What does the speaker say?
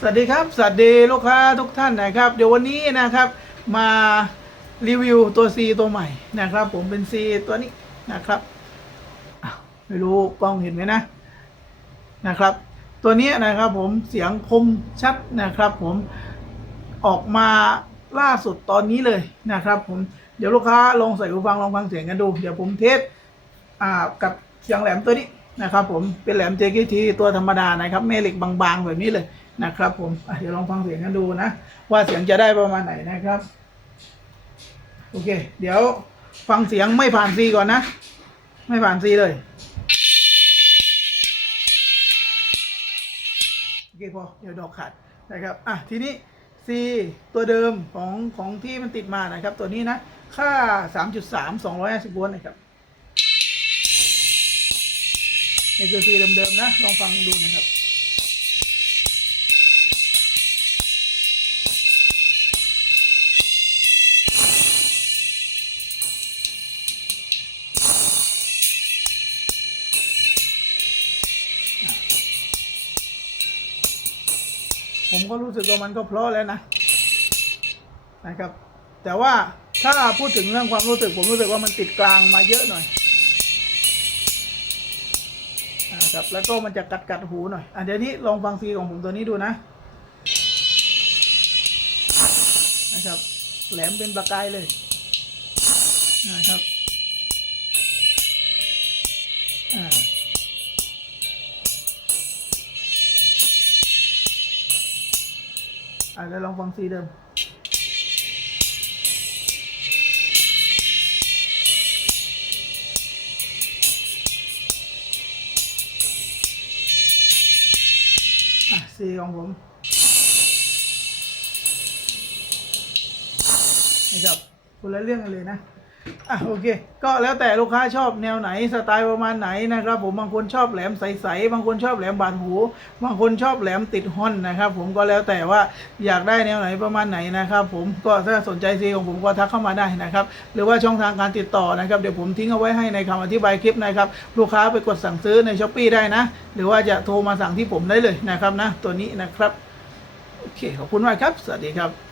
สวัสดีครับ สวัสดีลูกค้าทุกท่านนะครับ เดี๋ยววันนี้นะครับมารีวิวตัว C ตัวใหม่นะครับ ผมเป็น C ตัวนี้นะครับไม่รู้กล้องเห็นไหมนะนะครับ ตัวนี้นะครับผมเสียงคมชัดนะครับ ผมออกมาล่าสุดตอนนี้เลยนะครับ ผมเดี๋ยวลูกค้าลองใส่หูฟังลองฟังเสียงกันดู เดี๋ยวผมเทสอ่ากับเสียงแหลมตัวนี้นะครับ ผมเป็นแหลม JKT ตัวธรรมดานะครับแม่เหล็กบางๆแบบนี้เลย นะครับ ผมเดี๋ยวลองฟังเสียงกันดูนะว่าเสียงจะได้ประมาณไหนนะครับ โอเค เดี๋ยวฟังเสียงไม่ผ่านซีก่อนนะ ไม่ผ่านซีเลยโอเคพอเดี๋ยวดอกขาดนะครับอะทีนี้ C ตัวเดิมของของที่มันติดมานะครับ ตัวนี้นะ ค่า 3.3 250วลต์นะครับนี่คือ C เดิมๆนะ ลองฟังดูนะครับ ผมก็รู้สึกว่ามันก็เพราะแล้วนะนะครับ แต่ว่าถ้าพูดถึงเรื่องความรู้สึก ผมรู้สึกว่ามันติดกลางมาเยอะหน่อยนะครับแล้วก็มันจะกัดกัดหูหน่อยอะเดี๋ยวนี้ลองฟังซีของผมตัวนี้ดูนะนะครับแหลมเป็นประกายเลยนะครับ อะเดี๋ยวลองฟังซีเดิมอะซีของผมนะครับคนละเรื่องกันเลยนะ อะโอเค ก็แล้วแต่ลูกค้าชอบแนวไหนสไตล์ประมาณไหนนะครับผมบางคนชอบแหลมใสๆบางคนชอบแหลมบาดหู บางคนชอบแหลมติดฮอนนะครับ ผมก็แล้วแต่ว่าอยากได้แนวไหนประมาณไหนนะครับ ผมก็ถ้าสนใจซีของผมก็ทักเข้ามาได้นะครับ หรือว่าช่องทางการติดต่อนะครับเดี๋ยวผมทิ้งเอาไว้ให้ในคำอธิบายคลิปนะครับลูกค้าไปกดสั่งซื้อในช้อปปีได้นะ หรือว่าจะโทรมาสั่งที่ผมได้เลยนะครับนะ ตัวนี้นะครับโอเคขอบคุณมากครับ สวัสดีครับ